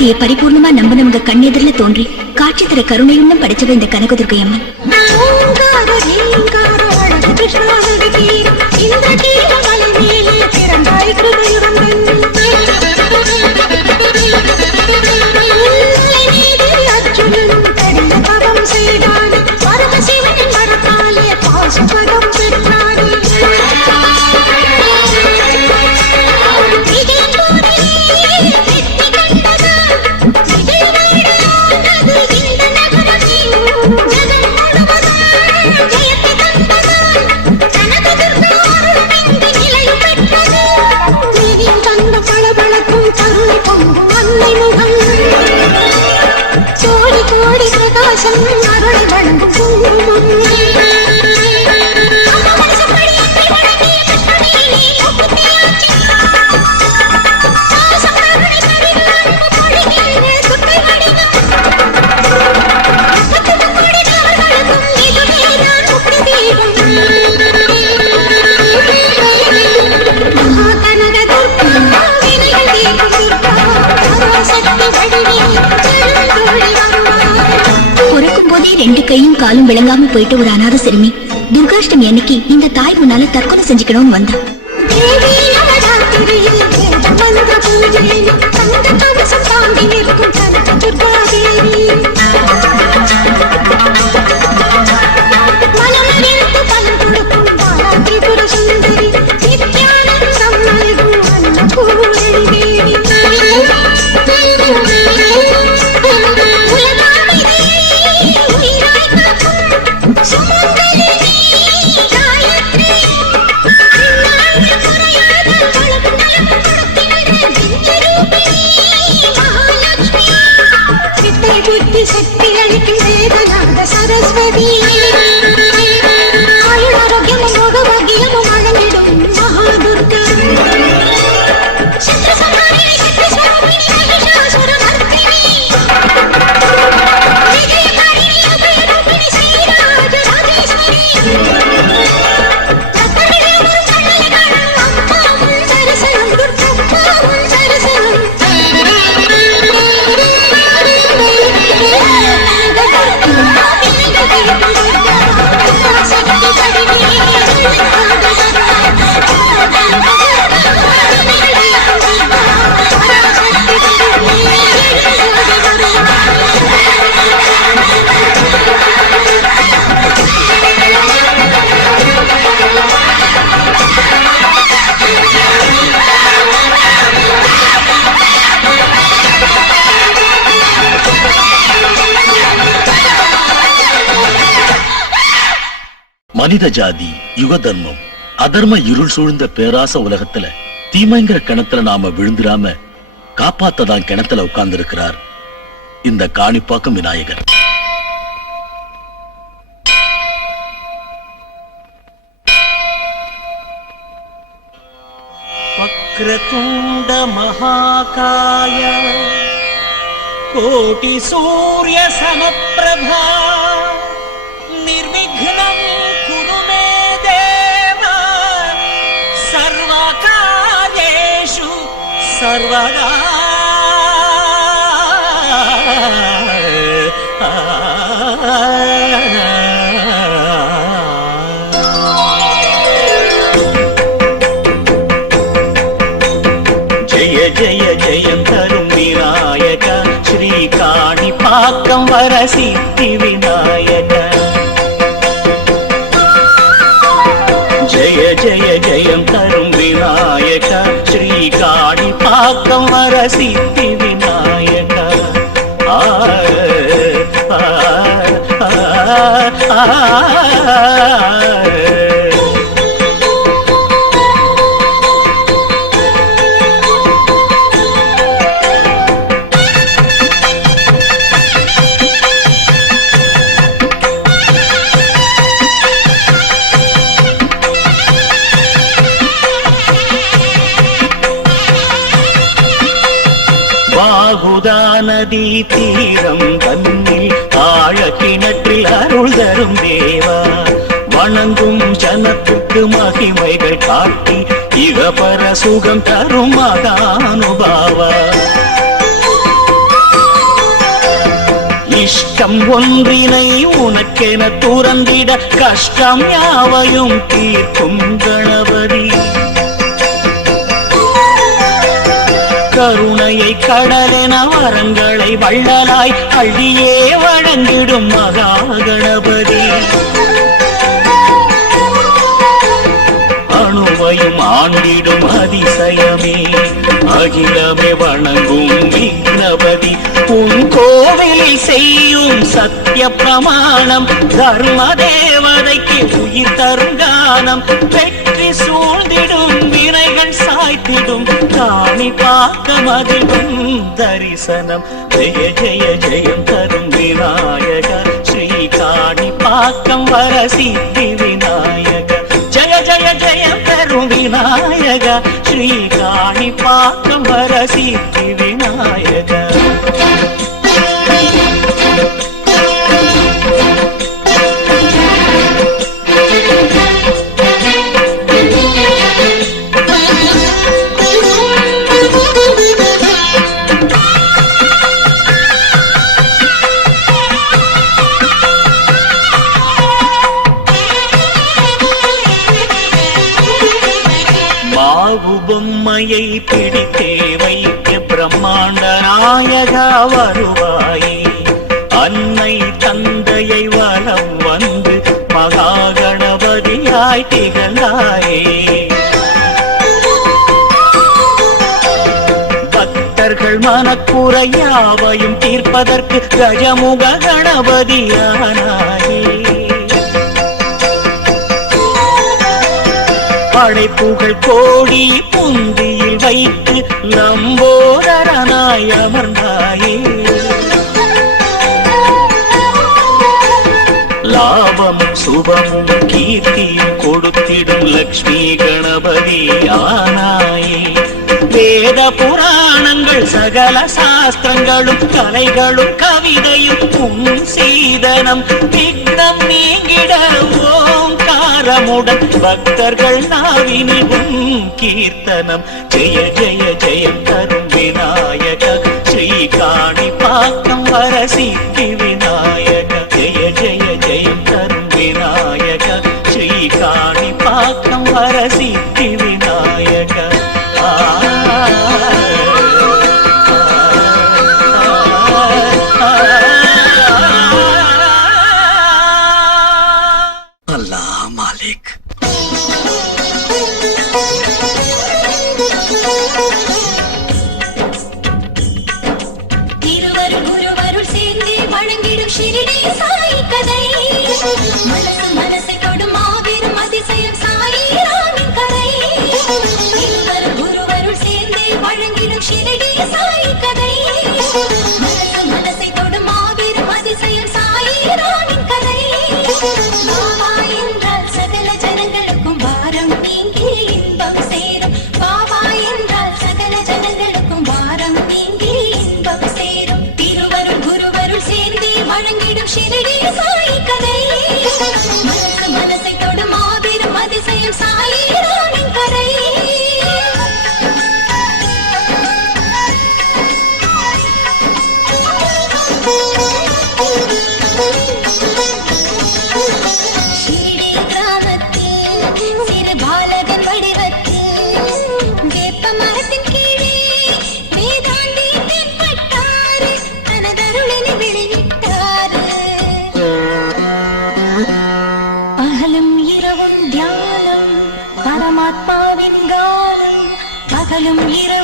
சக்தியை பரிபூர்ணமா நம்பினவங்க கண்ணெதிரில தோன்றி காட்சி தர கருணையுள்ளம் படைச்சவ இந்த கனகதுர்கை அம்மன். ரெண்டு விளங்காம போயிட்டு ஒரு அனாத சிறுமி. துர்காஷ்டமி அன்னைக்கு இந்த தாய் முன்னால தற்கொலை செஞ்சுக்கணும்னு வந்தா. தேவி மனித ஜாதி யுக தர்மம் அதர்ம இருள் சூழ்ந்த பேராச உலகத்துல தீமைங்கிற கிணத்துல நாம விழுந்துடாம காப்பாத்ததான் கிணத்துல உட்கார்ந்து இருக்கிறார் இந்த காணிப்பாக்கம் விநாயகர். வக்ரதுண்ட மகாகாய கோடி சூரிய சமப்பிரபா సర్వదా. జయ జయ జయంతరు వినాయక శ్రీకాణి పాకం వరసిద్ధి వినా காக்கம் வர சித்தி விநாயக ஆ, ஆ, ஆ, நதி தீரம் தன்னில் ஆழ கிணற்றில் அருள் தரும் தேவா. வணங்கும் ஜனத்துக்கு மகிமைகள் காட்டி இகபர சுகம் தரும் மகானுபாவா. இஷ்டம் ஒன்றினை உனக்கென துறந்திட கஷ்டம் யாவையும் தீர்க்கும் கணவன் கருணையை கடலென வரங்களை வள்ளலாய் அள்ளியே வழங்கிடும் மகா கணபதி. அணுவையும் ஆண்டிடும் அதிசயமே அகிலமே வணங்கும் விக்னபதி உன் கோவிலில் செய்யும் சத்திய பிரமாணம் தர்ம தேவதைக்கு உயிர் தரும் கானம் வெற்றி சூழ்ந்திடும் வினைகள் சாய்த்திடும் காணி பார்க்க மகிழும் தரிசனம். ஜெய ஜெய ஜெயம் தரும் விநாயக ஸ்ரீ காணி பாக்கம் வர சித்தி விநாயக ஜெய ஜெய ஜெயம் தரும் விநாயக ஸ்ரீ காணி பாக்கம் வர சித்தி விநாயக நாயகா வருவாயே. அன்னை தந்தையை வலம் வந்து மகாகணபதியாய் திகழாயே. பக்தர்கள் மனக்குறையாவையும் தீர்ப்பதற்கு கஜமுக கணபதியானாயே. படைப்புகள் கோடி முந்தியில் வைத்து லம்போதரனாய் அமர்ந்தாயே. லாபமும் சுபமும் கீர்த்தியும் கொடுத்திடும் லக்ஷ்மி கணபதி ஆனாயே வேத புராணங்கள் சகல சாஸ்திரங்களும் கலைகளும் கவிதையும் உன் சீதனம் விக்னம் நீங்கிடவோ ஓங்காரமுடன் பக்தர்கள் நாவினிவும் கீர்த்தனம். ஜெய ஜெய ஜெயம் தரும் விநாயக ஸ்ரீ காணி பாக்கம் வர இரவும் தியானம் பரமாத்மாவின் காலம் பகலும் இரவு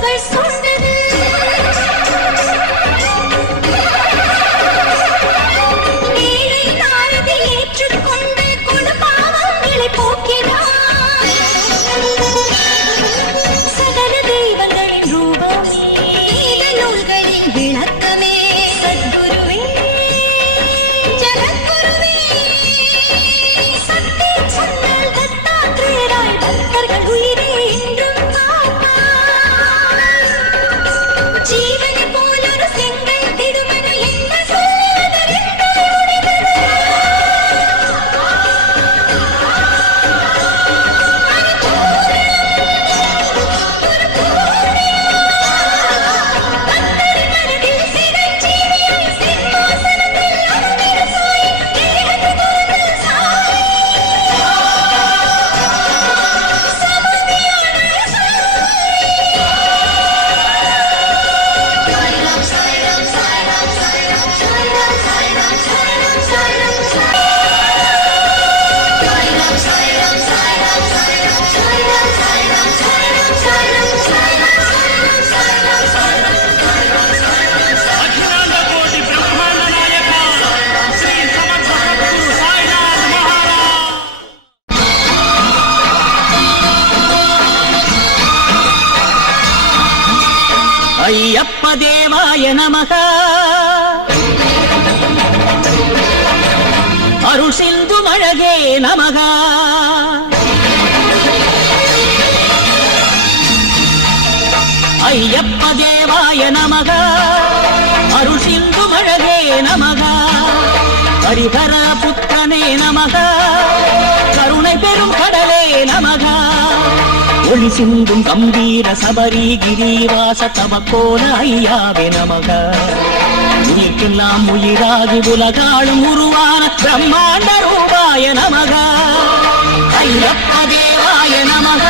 புகழ் అయ్యప్ప దేవాయ నమ అరుள் சிந்து மழகே நமகா ஐயப்ப தேவாய நமகா அருள் சிந்து மழகே நமகா ஹரிஹர புத்தனே நமகா ஒளி சிந்தும் கம்பீர சபரி கிரிவாச தமக்கோல ஐயாவே நமக. உயிர்க்கெல்லாம் உயிராகி உலகாலும் உருவான பிரம்மாண்ட ரூபாய நமக. ஐயப்ப தேவாய நமக.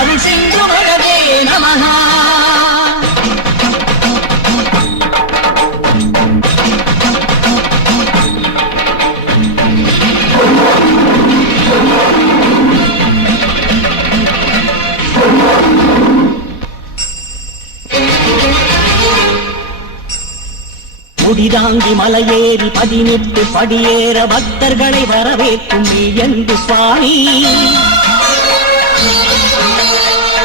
அருள் முடிதாங்கி மலையேறி பதினெட்டு படியேற பக்தர்களை வரவேற்கும் நீ என்று சுவாமி?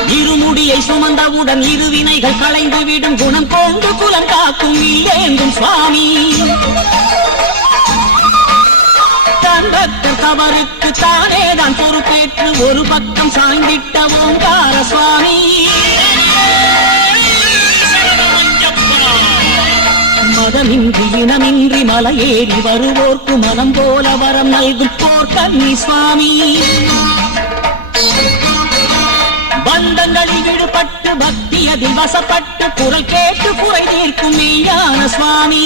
இருமுடியை சுமந்தவுடன் இருவினைகள் களைந்துவிடும் குணம் கொண்டு குலம் காக்கும் நீ என்றும் சுவாமி. தன் பக்தர் தவறுக்கு தானே தான் பொறுப்பேற்று ஒரு பக்கம் சாய்ந்திட்ட ஓங்கார சுவாமி. மதமின்றி இனமின்றி மலையேறி வருவோர்க்கு மனம் போல வரம் நல்கும் போர் கன்னி சுவாமி. பந்தங்களில் ஈடுபட்டு பக்தி அதில் வசப்பட்டு குரல் கேட்டு குறை தீர்க்கும் மெய்யான சுவாமி.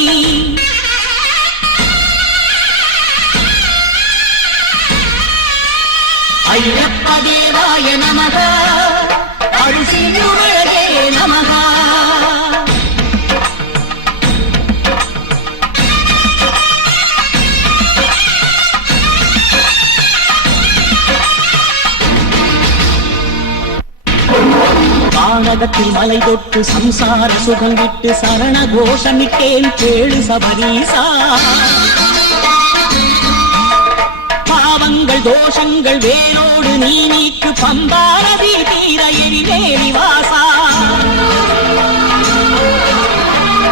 ஐயப்ப தேவாய நமகா. பாதத்தில் மலை தொட்டு சம்சார சுகம் விட்டு சரண கோஷமிட்டேன் கேளு சபரீசா. பாவங்கள் தோஷங்கள் வேரோடு நீ நீக்கு பம்பாரதி தீர எரிவேலி வாசா.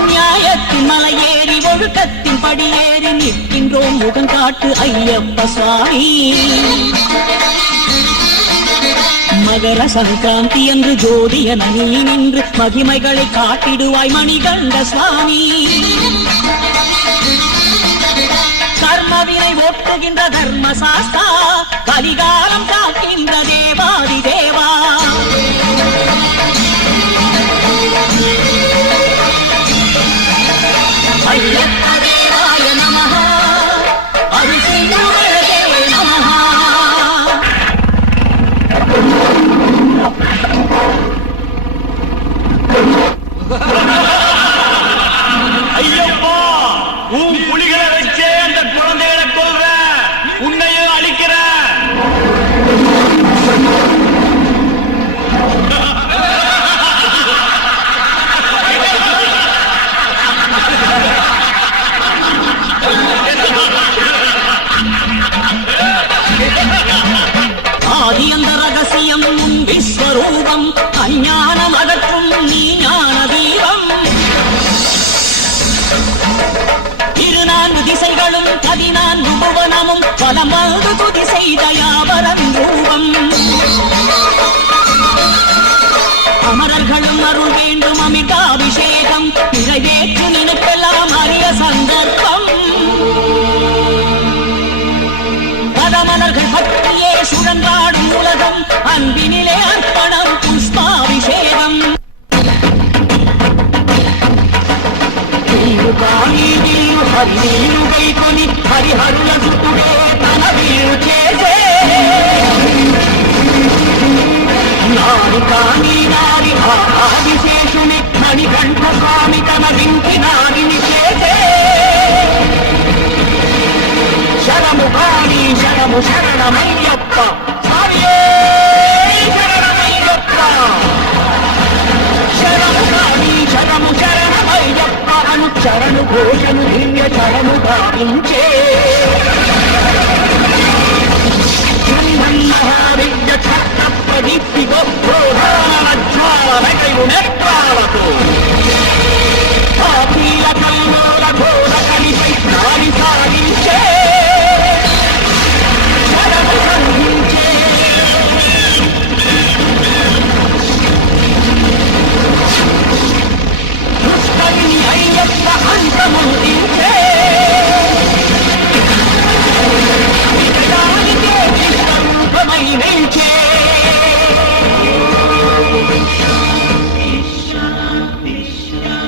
நியாயத்தின் மலையேறி ஒழுக்கத்தின் படியேறி நிற்கின்றோம் முகம் காட்டு ஐயப்ப சுவாமி. மகர சங்கராந்தி என்று ஜோதி நீ நின்று மகிமைகளை காட்டிடுவாய் மணிகண்ட சுவாமி. கர்மவினை ஓட்டுகின்ற தர்மசாஸ்தா கலிகாலம் காக்கின்ற தேவாதி தேவா. ரூபம் அஞ்ஞானம் அகற்றும் நீ ஞான தீபம். இருநான்கு திசைகளும் பதினான்கு புவனமும் பலமாவது துதி செய்தயாம் பற்றியே சுழன்றாடும் உலகம் அன்பினிலே அர்ப்பணம் புஷ்பாபிஷேகம் నీరు కాని నీరు హరి నీరు గైకొని హరిహరుల సుతుడే తన వీరు చేసే నారి కాని నారి ఆదిశేషుని మణికంఠ స్వామి తన వింటి నారిని చేసే శరము శరణము శరణమయ్యప్ప. శరణమయ్యప్ప శరము కాళీ శరము శరణమయ్యప్ప. అను చరణు ఘోషను దివ్య చరణు భావించే Allahu